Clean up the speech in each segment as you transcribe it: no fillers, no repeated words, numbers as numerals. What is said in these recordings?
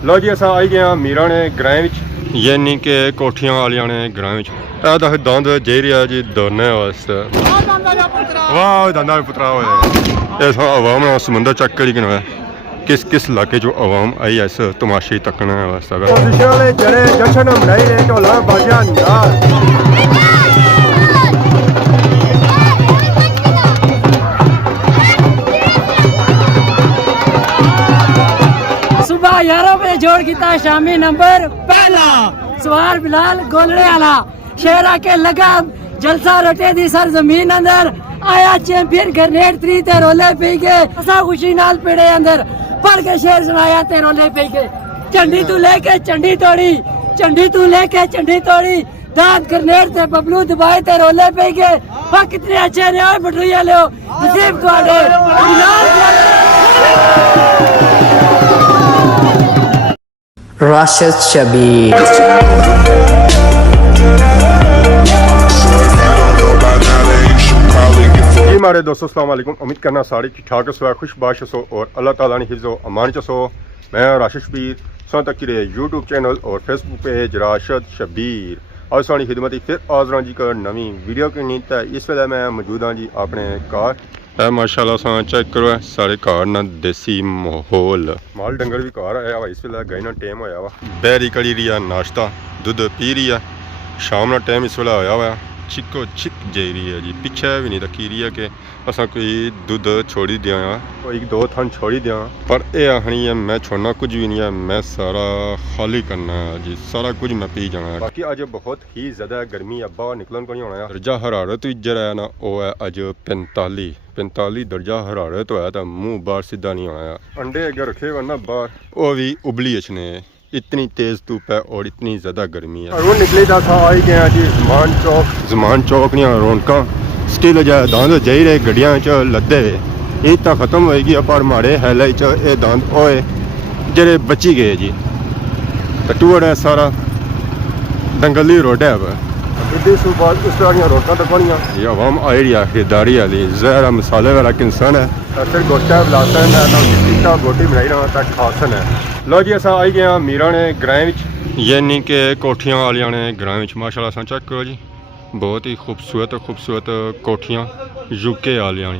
लो जी अस आई गए मीरा ने ग्रां यानी कि कोठियां वालियां ने ग्रां दस दंद जाई रहा जी दोने वास्ते वाह दंदा पुत्रा होए अवाम समुंदर चेक करी कि किस किस इलाके जो अवाम आई है इस तमाशे तकने वास्ते जश्न मनाई रहे ढोला बाजा सुबह 11 बजे जोड़ किया शामी नंबर पहला सवार बिलाल गोलड़े वाला शेरा के लगा जलसा रटे दी सर जमीन अंदर आया चैंपियन ग्रेनेड 3 ते रोले पी के असा खुशी नाल पेड़े अंदर पढ़ के शेर सुनाया ते रोले पी के झंडी तू लेके झंडी तोड़ी झंडी तू लेके झंडी तोड़ी दांत ग्रेनेड ते बबलू दबाए ते रोले पी के वाह कितने अच्छे ने बटुरिया लो नसीब तुहाडे Rashid Shabir जी हमारे दोस्तों अस्सलाम वालेकुम। उम्मीद करना सारी ठीक ठाक सो खुशबाश सो और अल्लाह ताला ने हिफ्ज़ो अमान च सो। मैं राशिद शबीर सो तक यूट्यूब चैनल और फेसबुक पेज राशिद शबीर और सारी खिदमत फिर हाज़र जी कर नवी वीडियो की नींद है। इस वेले मैं मौजूद हाँ जी अपने घर माशाल्लाह सा चेक करो सारे घर ना देसी माहौल माल डंगर भी घर आया वा। इस वेले गई ना टाइम होया वा बैरी कड़ी रही है नाश्ता दुध पी रही है शाम ना टाइम इस वेले होया हुआ चिको चिक जाई रही है जी पिछे भी नहीं रखी रही है कि असा कोई दुध छोड़ी दिया कोई दो थन छोड़ी दिया पर यह आखनी है मैं छोड़ना कुछ भी नहीं है मैं सारा खाली करना है जी सारा कुछ मैं पी जाना है। बाकी अज बहुत ही ज़्यादा गर्मी है बाहर निकलन को नहीं होना है। दर्जा हरारत जरा है ना वो है अज 45 दर्जा हरारत होया तो मुँह बाहर सीधा नहीं होना है। अंडे अगर रखे हुए ना बाहर वो भी उबली अचने इतनी तेज़ धूप है और इतनी ज़्यादा गर्मी है। और निकले था आई गया जी जमान चौक नहीं रौनक स्टिल दांद जाई रहे गड्डियां च लदे ये तो खत्म होएगी पर माड़े हैले च ये दांद होए जेरे बची गए जी टूअर है सारा दंगली रोड है उस रोडा तकनिया ये अवाम आई रही है खरीदारी वाली जहरा मसाले वाला इंसान है फिर गोटा बिलासन है गोटी बनाई रहा तक खासन है। लो जी असा आई गए मीरा ने ग्रां यानी कि कोठियां वालियां ने ग्रां माशाल्लाह असा चेक करो जी बहुत ही खूबसूरत कोठियां यूके वालियां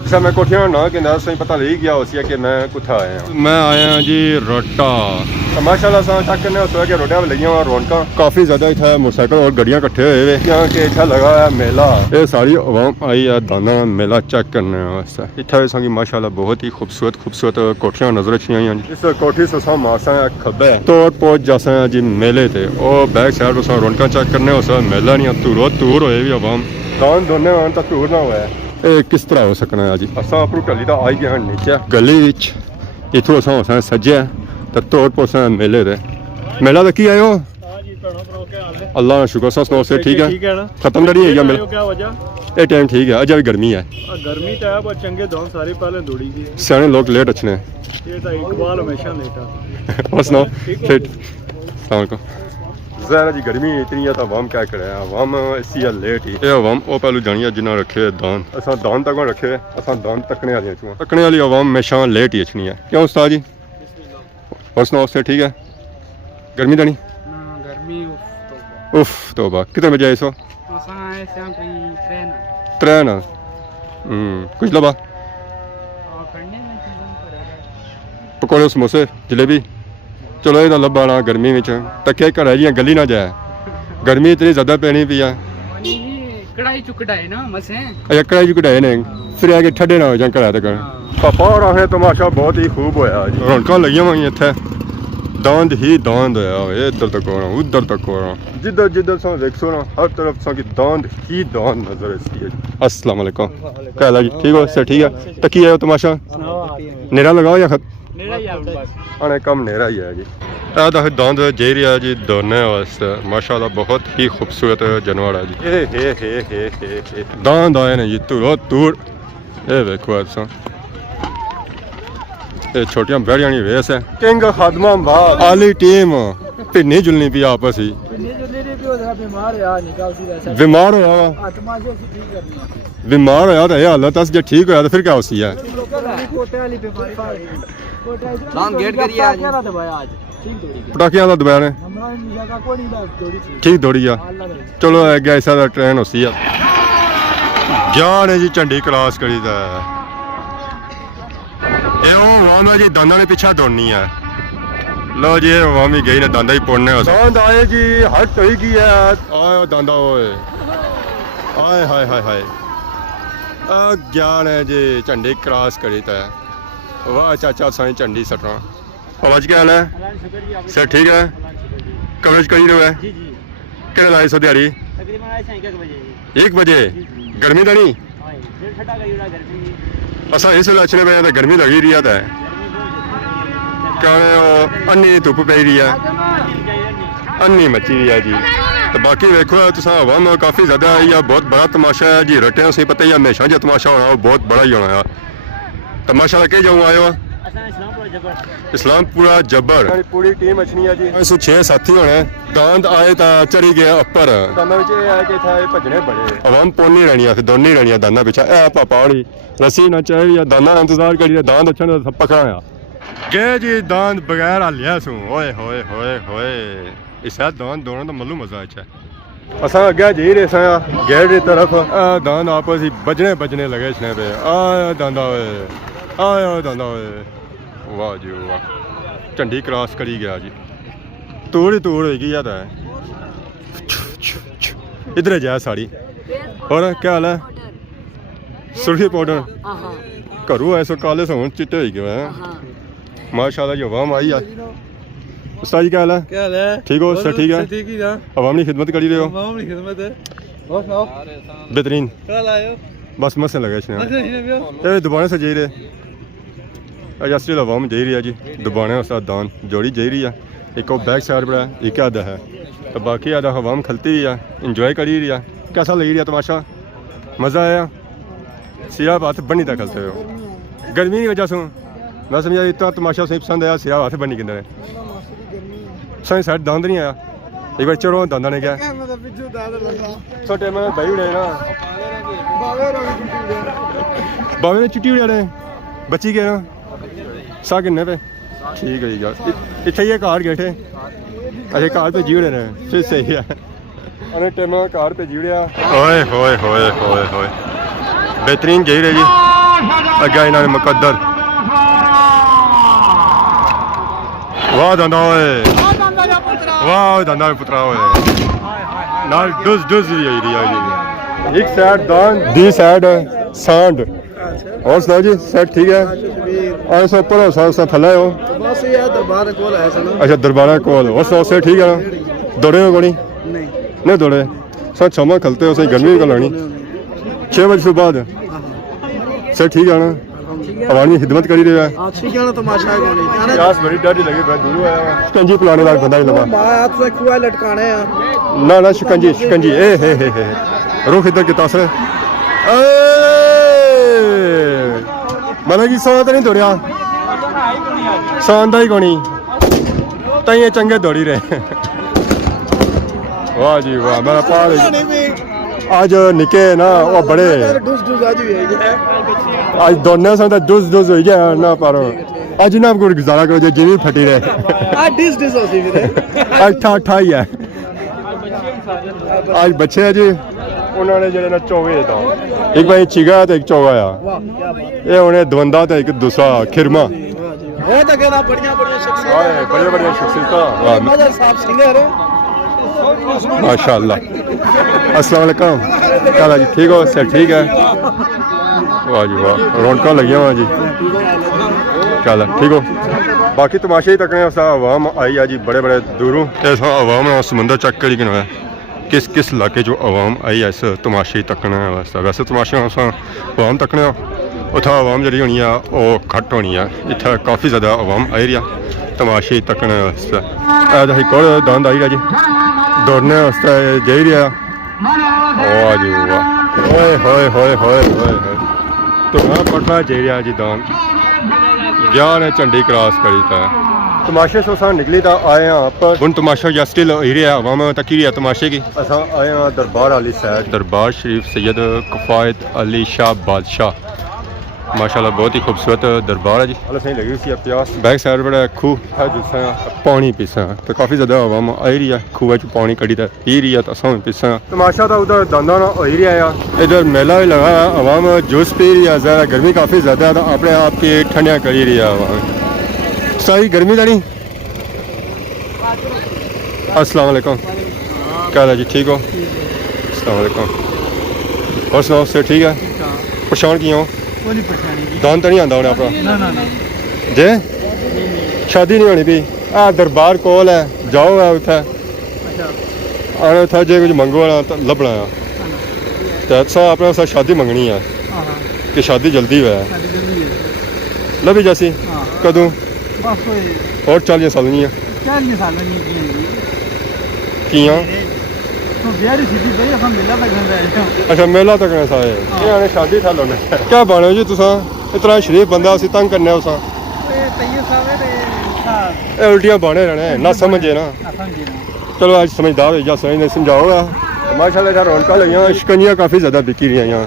अच्छा मैं कोठियां ना कहना सही पता नहीं गया उसी कि मैं कुत्थे आया मैं आया जी रोटा माशाल्लाह सा चेक करने उस कि रोटियां लगी हुआ रौनक काफ़ी ज़्यादा इतना मोटरसाइकिल और गड्डियां इकट्ठे हुए क्योंकि इतना लगा है मेला ये सारी अवाम आई है दाना मेला चेक करने वास्ते इतना संगी माशाल्लाह बहुत ही खूबसूरत कोठियां नजर अच्छी आई इस कोठी से मासा खब्बे तौर पहुँच जासा जी मेले ते और बैक साइड उस रौनक चेक करने उस मेला नहीं तूर होए भी अवाम दान दोने आन तक तूर ना हुआ ये किस तरह हो सकना है जी असा अपनी गली का आई गया नीचे गली इतों असा सज्जे तो तौर पर मेले दे मेला तो की आयो अल्लाह शुक्र सुनाओ से ठीक है खत्म नहीं है मेला ये टाइम ठीक है अजा भी गर्मी है गर्मी तो है पर चंगे दौन सारी पहले दौड़ी गई सियाने लोग लेट अच्छे ये तो इकबाल हमेशा लेट और सुनाओ फिर ज़ाहिर जी गर्मी इतनी है तो अवाम क्या करे अवाम इसी है लेट ही ये अवाम वो पहलू जानी है जिन्हें रखे दान असा दान तक रखे असा दान तकने वाली तकने वाली अवाम हमेशा लेट ही अच्छी है क्यों उस्ताद जी और सुनाओ उससे ठीक है गर्मी तो नहीं गर्मी उफ तौबा कितने बजे आए सो ट्रेन कुछ लबा पकौड़े समोसे जलेबी चलो ये लब्भा ना गर्मी में तके घर जी गली ना जाए गर्मी इतनी ज़्यादा पैनी पी है कढ़ाई चु कढ़ाए ना मसे अच्छा कढ़ाई चु कढ़ाए ने फिर आके ठंडे ना हो जाए घर तक पापा और आखे तमाशा बहुत ही खूब होया जी रौनक लगी हुई इतने दांद ही दांद होया इधर तक हो रहा उधर तक हो रहा जिधर सा देखो ना हर तरफ सा की दांद ही दांद नजर इसकी है। अस्सलाम वालेकुम क्या हाल है जी ठीक हो सर ठीक है तकी है तमाशा नेरा लगाओ या खत आने कम नेरा ही है जी दांद जाई रहा जी दोने वास्ते माशाल्लाह बहुत ही खूबसूरत जानवर है जी हे दांद आए ने जी तूर ये देखो ऐसा ये छोटियां बैड़ियां नहीं वेस है किंग खादमा आली टीम भिन्नी जुलनी पी आपस ही बीमार होया तो यह हालत अस जे ठीक होया तो फिर क्या उसी है दान गेट करिए आज ਪਟਾਕਿਆਂ ਦਾ ਦੁਬਾਰਾ ਨੇ ਠੀਕ ਦੌੜੀ ਆ ਚਲੋ ਅੱਗੇ ਐਸਾ ਦਾ ਟ੍ਰੇਨ ਹੋਸੀ ਆ ਜਾਣੇ ਜੀ ਝੰਡੀ ਕ੍ਰਾਸ ਕਰੀਦਾ ਇਹ ਉਹ ਵਾਨਾ ਜੀ ਦੰਦਾਂ ਦੇ ਪਿੱਛੇ ਦੌੜਨੀ ਆ ਲੋ ਜੀ ਇਹ ਵਾਮੀ ਗਈ ਨੇ ਦੰਦਾਂ ਹੀ ਪੁੰਨੇ ਹੋ ਦੰਦ ਆਏ ਜੀ ਹਟ ਹੋਈ ਗਈ ਆ ਆਏ ਦੰਦਾ ਓਏ ਆਏ ਹਾਏ ਹਾਏ ਹਾਏ ਆ ਗਿਆ ਨੇ ਜੀ ਝੰਡੀ ਕ੍ਰਾਸ ਕਰੀਦਾ ਵਾਹ ਚਾਚਾ ਸਾਈਂ ਝੰਡੀ ਸਟਣਾ आवाज क्या हाल है सर ठीक है कवरेज करी रहे है जी जी क्या लाए सो दिहाड़ी तकरीबन आए 1 बजे 1 बजे गर्मी तो नहीं हां डेढ़ ठंडा गई उड़ा गर्मी असा इस वेले अच्छे पे तो गर्मी लगी रही है क्या अन्नी धुप पई रही है अन्नी मची रही है जी तो बाकी देखो तुसा हवा में काफ़ी ज़्यादा आई है बहुत बड़ा तमाशा है जी रटिया से पता ही है हमेशा जो तमाशा होना वो बहुत बड़ा ही होना है तमाशा लगे जाऊँ आयो इस्लामपुरा जब्बर पूरी टीम अच्छी है जी 6 साथी होने दांद आए तो चढ़ी गया अपर दांदा विच ये है कि था भजने बड़े आवाम पोनी रहनी है दोनी रहनी है दांदा पिछा ए पापा वाली रस्सी ना चाहिए या दांदा इंतजार करिए दांद अच्छा सब पकड़ा गए जी दांद बगैर हलिया सू ओए होए होए होए इस दांद दोनों तो मल्लू मजा अच्छा असा अगे जी रहे सा गेट की तरफ दांद आपस ही बजने लगे इसने पे आ दांदा दांदा वाह जी वाह झंडी क्रॉस करी गया जी तोड़ ही तोड़ होगी याद है इधर जा साड़ी और क्या हाल है सुर्खी पाउडर घरों ऐसो काले से हूँ चिट्टे हो गए हैं माशाल्लाह जी आवाम आई है उस्ताद जी क्या हाल है ठीक हो सर ठीक है आवाम की खिदमत करी रहे हो बेहतरीन बस मस्त लगे इसने दोबारा से जी रहे अजस्ट्री आवाम जा रही है जी दुबाने उस्ताद दान जोड़ी जा रही है एक बैक साइड पर है एक आधा है तो बाकी आधा आवाम खलती हुई है इंजॉय करी रही है कैसा लगी रहा तमाशा मज़ा आया सिरा हाथ बनी था खलते हो गर्मी की वजह से मैं समझा इतना तमाशा सही पसंद आया सिरा हाथ बनी किधर सही साइड दांद नहीं आया एक बार चलो दांदा ने क्या छोटे में भाई उड़े ना बावे ने छुट्टी उड़ा बची गए ना सा किन्ने पे ठीक है जी यार इतने ही कार गए थे अच्छा कार पे जीवड़े ने फिर सही है अरे टेम कार पे जीवड़िया ओए होए होए होए होए बेहतरीन जी रहे जी अगे इन्होंने मुकद्दर वाह दादा ओए वाह दादा पुत्रा ओए नाल डुस डुस यही रही एक साइड दान दी साइड सांड और सुनाओ जी सेट ठीक है ऐसा ऊपर हो सा थल्ले हो बस ये दरबार कोल है सन अच्छा दरबार कोल और सुनाओ से ठीक है ना दौड़े हो कोनी नहीं दौड़े सर क्षमा खलते हो सही गर्मी का लानी 6 बजे से बाद सर ठीक है ना आवाम की खिदमत करी रहे हैं ठीक है ना तमाशा है कोनी प्यास बड़ी डर लगी मैं दूर आया शिकंजी पिलाने वाला बंदा ही लगा मां हाथ से कुआ लटकाने हैं ना शिकंजी ए हे रुख इधर की तासर मतलब कि सौ तो नहीं दौड़िया सौंदा ही कोनी ताइए चंगे दौड़ी रहे वाह जी वाह मेरा पाल आज निके ना वो बड़े आज दौड़ने से डुस डुस हो गया ना पर आज ना कोई गुजारा करो जो जिमी फटी रहे आज ठा ही है आज बच्चे है जी उन्होंने जो ना चौवे था एक भाई चिगा तो एक चौगा आ ये उन्हें द्वंदा तो एक दूसरा खिरमा बहुत अगर बढ़िया बढ़िया शख्सियत माशाल्लाह अस्सलाम वालेकुम क्या हाल है जी ठीक हो सर ठीक है वाह जी वाह रौनक लगी हुआ जी क्या हाल है ठीक हो बाकी तमाशे ही तकने आवाम आई है जी बड़े बड़े दूरों ऐसा आवाम समुंदर चेक करी कि किस किस इलाके जो आवाम आई इस तमाशे तकने वास्ते वैसे तमाशे आवाम तकने उत्थै आवाम जी होनी है वह घट्ट होनी है इतना काफ़ी ज़्यादा आवाम आई रही है तमाशे तकने वास्ते एक और दांद आई रहा जी दौड़ने वास्ते जाई रहा वाह जी वाह होए होए होए होए होए तो मैं पटना जा रहा जी दांद गया ने झंडी क्रॉस करी था तमाशे से असा निकली तो आए हैं पर हूँ तमाशा या स्टिल ही रहा आवाम तक ही रहा तमाशे की असा आए दरबार अली साहब दरबार शरीफ सैयद कफायत अली शाह बादशाह माशाल्लाह बहुत ही खूबसूरत दरबार है जी। अल्लाह सही लगी सी प्यास बैक साइड बड़ा खूह है जिससे पानी पीसा तो काफ़ी ज़्यादा आवाम आई रही है खूह च पानी कड़ी था पी रही है तो असा पीसा तमाशा था उधर दांदा ना हो ही रहा है। इधर मेला भी लगा है आवाम जूस पी रही है ज़्यादा गर्मी काफ़ी ज़्यादा है तो अपने आप की ठंडियाँ करी रही है आवाम सारी गर्मी तो नहीं। अस्सलाम वालेकुम क्या हाल है जी ठीक हो? अस्सलाम वालेकुम और सुनाओ से ठीक है परेशान की हो दान तो नहीं आंदा उन्हें अपना जे शादी नहीं होनी भी आ दरबार कोल है जाओ है उत्थे आने उत्थे जे कुछ मंगो ना तो लभना है तो अच्छा अपने साथ शादी मंगनी है कि शादी जल्दी हुआ है लभी जैसी कदों और 40 साल नहीं है किया अच्छा मेला तक सारे शादी था लोने क्या बने जी तुसा इतना शरीफ बंदा असी तंग करने उसा उल्टियां बने रहने ना समझे ना चलो आज समझदार हो जा समझने समझाओगा माशाल्लाह इधर रौनक लगियां शिकंजियां काफ़ी ज़्यादा बिकी रही यहाँ।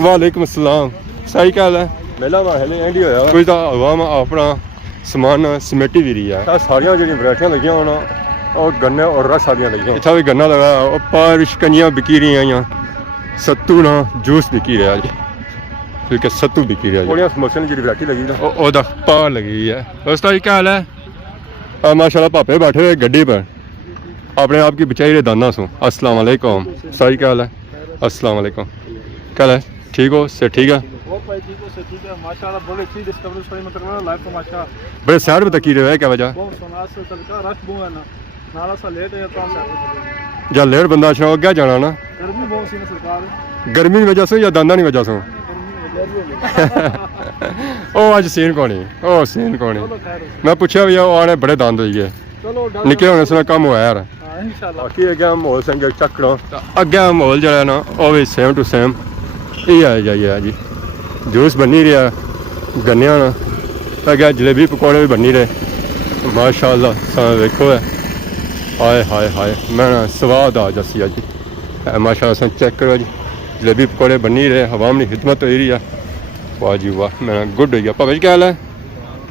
वालेकुम अस्सलाम सही क्या है मेला वाले एंड होया कुछ तो आवाम अपना समान समेटी भी रही है सारिया जी वरायटियां लगियां होना और गन्ने और रस वालियां लगियां इतना भी गन्ना लगा और पर शिकंजियां बिकी रही हैं सत्तू ना जूस बिकी रहा जी क्योंकि सत्तू बिकी रहा थोड़िया समोसे जी वरायटी लगी ओदा पार लगी है दोस्तों जी क्या हाल है माशाल्लाह पापे बैठे हुए गड्डी पर अपने आप की बचाई रहे दाना सो। अस्सलाम वालेकुम सही क्या हाल है? अस्सलाम वालेकुम क्या हाल है ठीक हो से ठीक है बड़े शहर में तकी रहे क्या वजह या लेट बंदा अच्छा क्या जाना ना गर्मी की वजह से या दांदा की वजह से ओ अज सीन कौनी ओ सीन कौनी मैं पूछा भैया आने बड़े दंद हो गए निके होने से कम होया यार बाकी अग्गें माहौल संगे चक्करों अग्गें माहौल जो है ना वो भी सेम टू सेम ये है जाइए जी जूस बनी रहा गन्निया ना अग्गें जलेबी पकौड़े भी बनी रहे माशाल्लाह देखो है हाय हाय हाय मैं ना स्वाद आ जसी जी माशाल्लाह चेक करो जी जलेबी पकौड़े बनी रहे हवाम की खिदमत हो रही है वाह जी वाह मैं गुड हो गया भावे जी क्या हाल है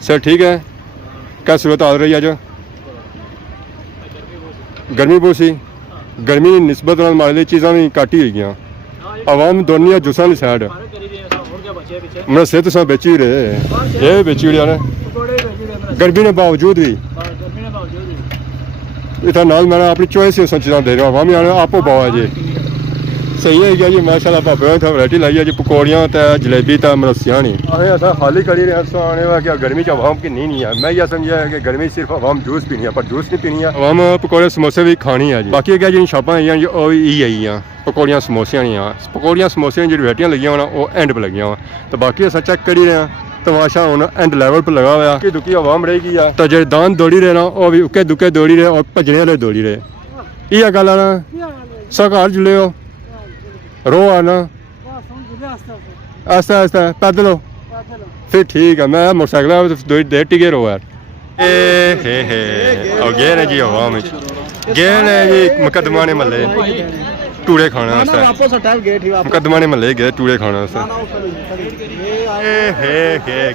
सर ठीक है क्या सूरत आ रही है जो गर्मी बहुत सी गर्मी की निस्बत मारे चीज़ा भी घट ही हुई आवाम दोनिया जूसा की सैड मैं सेहत सब बेची भी रहे ये बेची भी ने गर्मी के बावजूद भी इतना नाल मैं अपनी चॉइस चीज़ा दे रहा आवाम आपो बावा जी सही है जी माशाल्लाह भापे इतना वैरायटी लाई है जी पकौड़ियाँ तो जलेबी तो मरसियां नहीं असें ऐसा खाली करी रहे आने हुआ कि गर्मी च आवाम की नहीं है मैं यह समझा है कि गर्मी सिर्फ आवाम जूस पीनी है पर जूस नहीं पीनी है आवाम पकौड़े समोसे भी खानी है जी बाकी क्या जी शापां आई आई हैं पकौड़ियाँ समोसियां नहीं पकौड़ियाँ समोसियां जी वैरायटियां लगियां होना वो एंड पर लगियां तो बाकी अस चेक करी रहे हैं तमाशा हूँ एंड लैवल पर लगा हुआ कि दुखी आवाम रहेगी तो जो दान दौड़ी रहे ना वो भी उके दुके दौड़ी रहे और भजने वाले दौड़ी रहे यह गल है ना सब घर जुले हो रो आना आस्ता आस्ता पैदल हो फिर ठीक है मैं मोटरसाइकिल दे टिके रो यार गए ने जी आवाम गए ने जी मुकदमा ने मल्ले टूड़े खाने मुकदमा ने मल्ले गए टूड़े खाने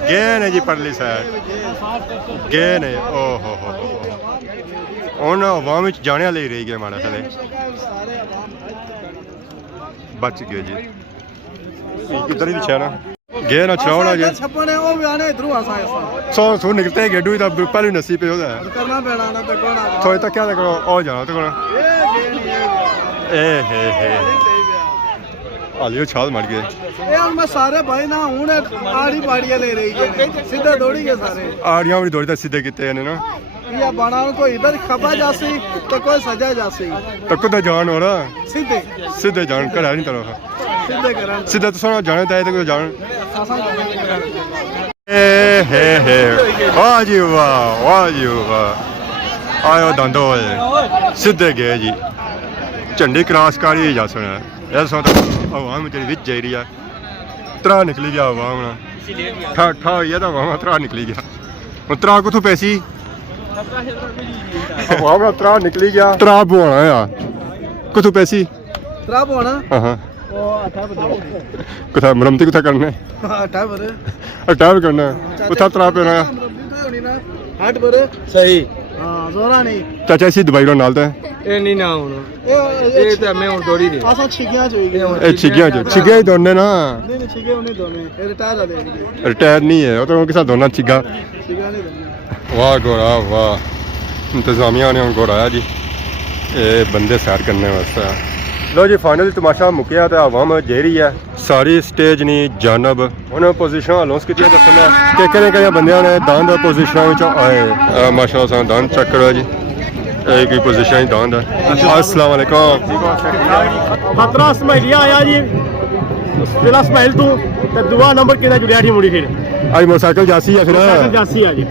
गए ने जी परली साइड गए ने ओहो हूँ आवाम जाने वाले रही गए माड़ा थले बच गए जी इधर ही दिखा ना गए ना चलाओ ना जी सौ निकलते गेडू तो पहले नसी पे होता है थोड़े तक क्या करो और जाना तो हालियो छाल मार गए मैं सारे भाई ना हूं आड़ी बाड़ियां ले रही है सीधा दौड़ी गए सारे आड़ियां भी दौड़ी सीधे किते ने ना या बना कोई इधर खपा जासी तो कोई सजा जासी तो कुदा जान हो रहा सीधे सीधे जान कर नहीं तरह सीधे करन सीधे तो सोना जाने ताए तो जान हे वाह जी वाह आयो दंदो सीधे गए जी झंडी क्रॉस कर ही जा सुना यार सो आवाम जी विच जा रही है त्रा निकली गया आवाम ना ठा ठा होई तो आवाम त्रा निकली गया हूँ त्रा कुथों पैसी आवाम त्रा निकली गया त्रा बुआना यार कुथों पैसी खराब होना हाँ ਉਹ ਆਟਾ ਬਦਲ ਕਿੱਥੇ ਮਰਮਤੀ ਕਿੱਥੇ ਕਰਨਾ ਹੈ? ਆਟਾ ਬਰ ਅਟਾ ਵੀ ਕਰਨਾ ਹੈ। ਕਿੱਥੇ ਤਰਾ ਪੈਣਾ ਹੈ? ਹੋਣੀ ਨਾ ਹਟ ਬਰ ਸਹੀ ਹਾਂ ਜ਼ੋਰਾ ਨਹੀਂ ਚਾਚਾ ਇਸੀ ਦਵਾਈ ਰੋ ਨਾਲ ਤਾਂ ਇਹ ਨਹੀਂ ਨਾ ਹੁਣ ਇਹ ਤਾਂ ਮੈਂ ਹੁਣ ਦੌੜੀ ਦੇ ਆਸਾ ਛਿਗਿਆ ਚ ਹੋਈ ਗਿਆ ਇਹ ਛਿੱਗਿਆ ਹੀ ਦੋਨੇ ਨਾ ਨਹੀਂ ਛਿਗੇ ਉਹਨੇ ਦੋਨੇ ਇਹ ਰਿਟਾਇਰ ਆ ਦੇ ਰਿਟਾਇਰ ਨਹੀਂ ਹੈ ਉਹ ਤਾਂ ਕਿਸੇ ਦੋਨਾਂ ਛਿੱਗਾ ਛਿਗਾ ਨਹੀਂ ਦੋਨੇ ਵਾਹ ਗੋਰਾ ਵਾਹ ਇੰਤਜ਼ਾਮੀਆ ਨੇ ਹੁਣ ਗੋਰਾਇਆ ਜੀ ਇਹ ਬੰਦੇ ਸੈਰ ਕਰਨੇ ਵਾਸਤੇ ਲੋ ਜੀ ਫਾਈਨਲ ਤਮਾਸ਼ਾ ਮੁੱਕਿਆ ਤੇ ਆਵਾਮ ਜੇਰੀ ਹੈ ਸਾਰੀ ਸਟੇਜ ਨਹੀਂ ਜਾਨਬ ਹੁਣ ਪੋਜੀਸ਼ਨਾਂ ਅਨਾਉਂਸ ਕੀਤੀਆਂ ਦੱਸਣਾ ਕਿ ਕਿਹੜੇ ਬੰਦਿਆਂ ਨੇ ਦਾਨ ਦਾ ਪੋਜੀਸ਼ਨਾਂ ਵਿੱਚੋਂ ਆਏ ਮਾਸ਼ਾਅੱਲਾ ਸਾਨੂੰ ਦਾਨ ਚੈੱਕ ਕਰੋ ਜੀ ਇਹ ਕੀ ਪੋਜੀਸ਼ਨ ਹੀ ਦਾਨ ਦਾ अस्सलाम वालेकुम खतरा स्माइलिया आया जी जिला स्माइल तू ते दुआ नंबर किदा जुड़िया थी मुड़ी फिर आज मोटरसाइकिल जासी है फिर जासी है जी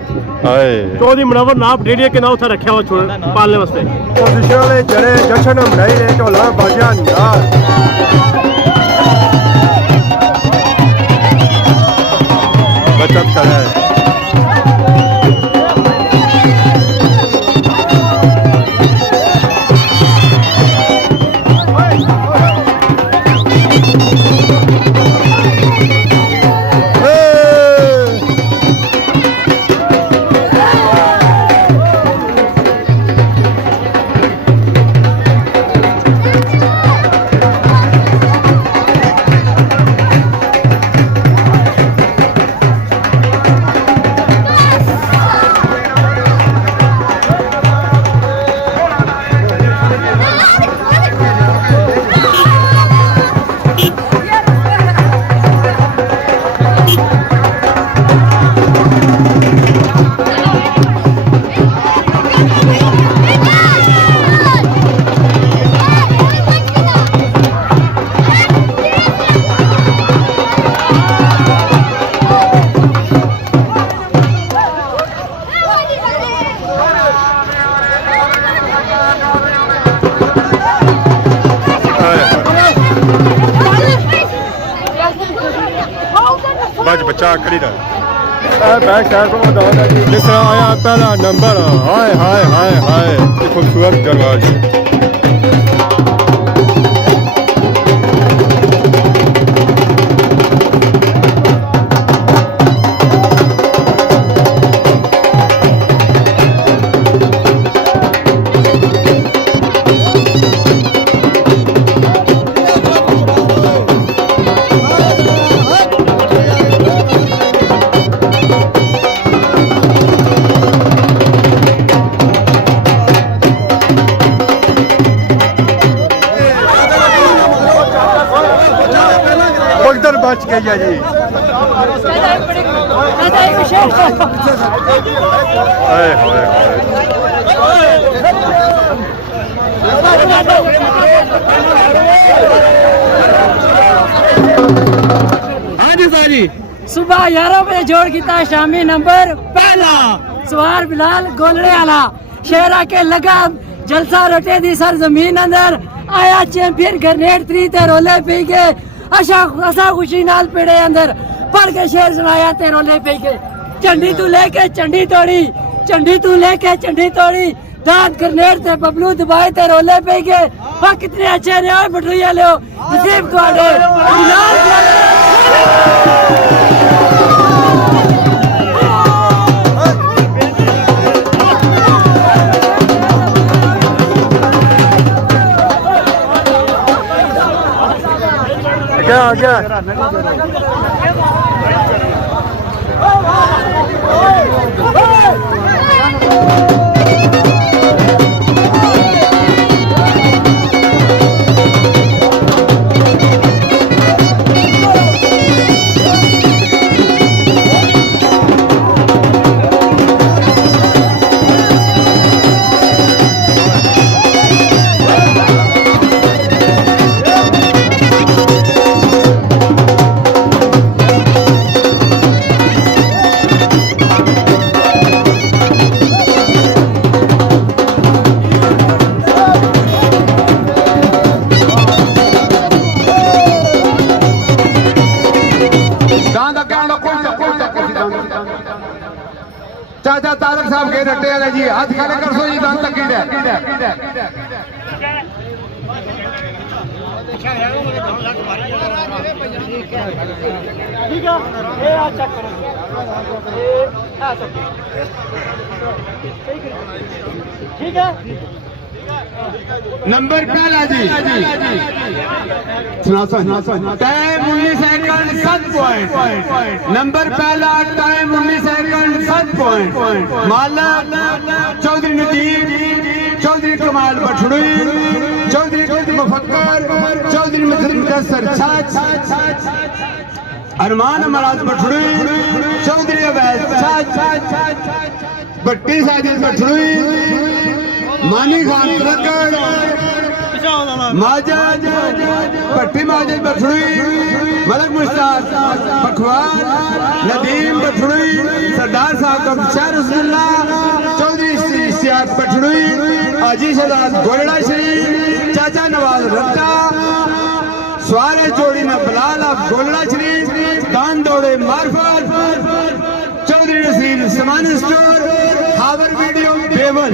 आए तो दी मुनव्वर नाप डेढ़ के ना उठा रखा हुआ छोड़ पालने वास्ते पोजीशन वाले जड़े जश्न मनाई रहे ढोला बाजियां यार बचत करे बच बच्चा करी दा बैक साइड पर मदान है जी लिखा आया पहला नंबर हाय हाय हाय हाय खूबसूरत दरबार जी बच गई है जी हाय हाय हाँ जी सारी सुबह 11 बजे जोड़ किया शामी नंबर पहला सवार बिलाल गोलड़े आला शेरा के लगा जलसा रटे दी सर जमीन अंदर आया चैंपियन ग्रेनेड 3 ते रोले पी के असा खुशी नाल पेड़े अंदर पढ़ के शेर सुनाया ते रोले पी के झंडी तू लेके झंडी तोड़ी झंडी तू लेके झंडी तोड़ी दांत ग्रेनेड ते बबलू दबाए ते रोले पी के वाह कितने अच्छे ने और बटुरिया लो नसीब ਤੁਹਾਡੇ आ गया चाचा तारक साहब के रट्टे वाले जी हाथ खड़े कर सो जी दान तक ठीक है ये आ चेक करो ये आ सब ठीक है नंबर पहला जी टाइम 19 सेकंड 7 पॉइंट नंबर पहला टाइम 19 सेकंड 7 पॉइंट मालक चौधरी नदीम चौधरी कमाल बठड़ुई चौधरी मुफक्कर चौधरी मुदस्सर अरमान अमराज बठड़ुई चौधरी अवैध भट्टी साजिद बठड़ुई मानी खान तरकड़ माजिद भट्टी माजिद बठड़ुई मलक मुश्ताक पखवान नदीम बठड़ुई सरदार साहब शहर रसूलुल्लाह चौधरी इश्तियाक बठड़ुई हाजी शहजाद गोलड़ा शरीफ चाचा नवाज रट्टा सवारे जोड़ी में बलाल अब गोलड़ा शरीफ दान दौड़े मार्फत चौधरी नसीर सामान स्टोर हावर वीडियो बेवल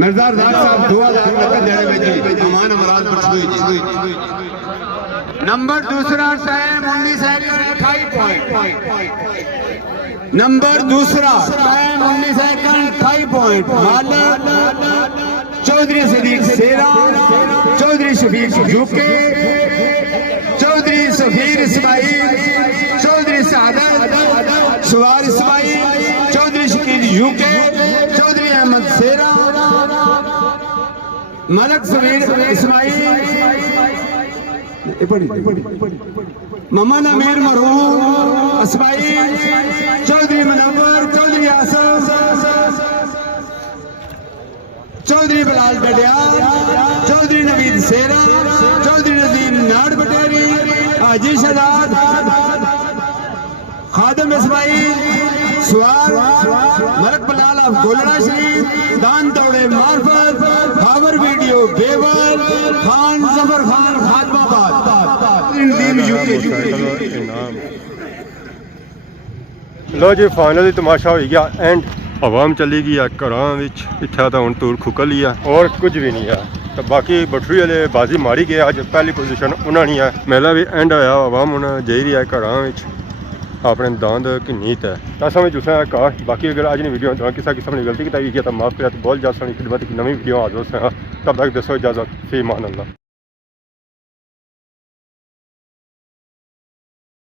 मिर्जा रजाक साहब 2000 नकद देने भेजी अमान अमराज बठड़ुई नंबर दूसरा टाइम 19 सेकंड 28 पॉइंट नंबर दूसरा टाइम 19 सेकंड 28 पॉइंट मालक चौधरी सदीक सेरा चौधरी शफीक जुके चौधरी सफीर इस्माइल चौधरी सादत सवार इस्माइल चौधरी शकील यूके चौधरी अहमद सेरा मलक सफीर इस्माइल मोहम्मद अमीर मरहूम इस्माइल चौधरी मुनव्वर चौधरी आसफ चौधरी बिलाल डडियाल चौधरी नवीद सेरा चौधरी नदीम नाड़ बटेरी हाजी शहजाद खादम इस्माइल सवार मलक बिलाल अब गोलड़ा शरीफ दान दौड़े मार्फत हावर वीडियो बेवल खान जफर खान खादमाबाद लो जी फाइनल तमाशा हो गया एंड आवाम चली गई है घर इतना तो हूँ तूर खुकल ही है और कुछ भी नहीं है तो बाकी बठरू वाले बाजी मारी गए अज पहली पोजीशन उन्होंने है मेला भी एंड होया आवाम हूँ जा रही है घर अपने दांद की नीत है तो समझ तुसा कार बाकी अगर अज वीडियो किसी किस्म की गलती की तो माफ करा तो बहुत जल्द खिदमत की नवी वीडियो हाजिर तब तक दसो इजाजत फी मान अल्लाह।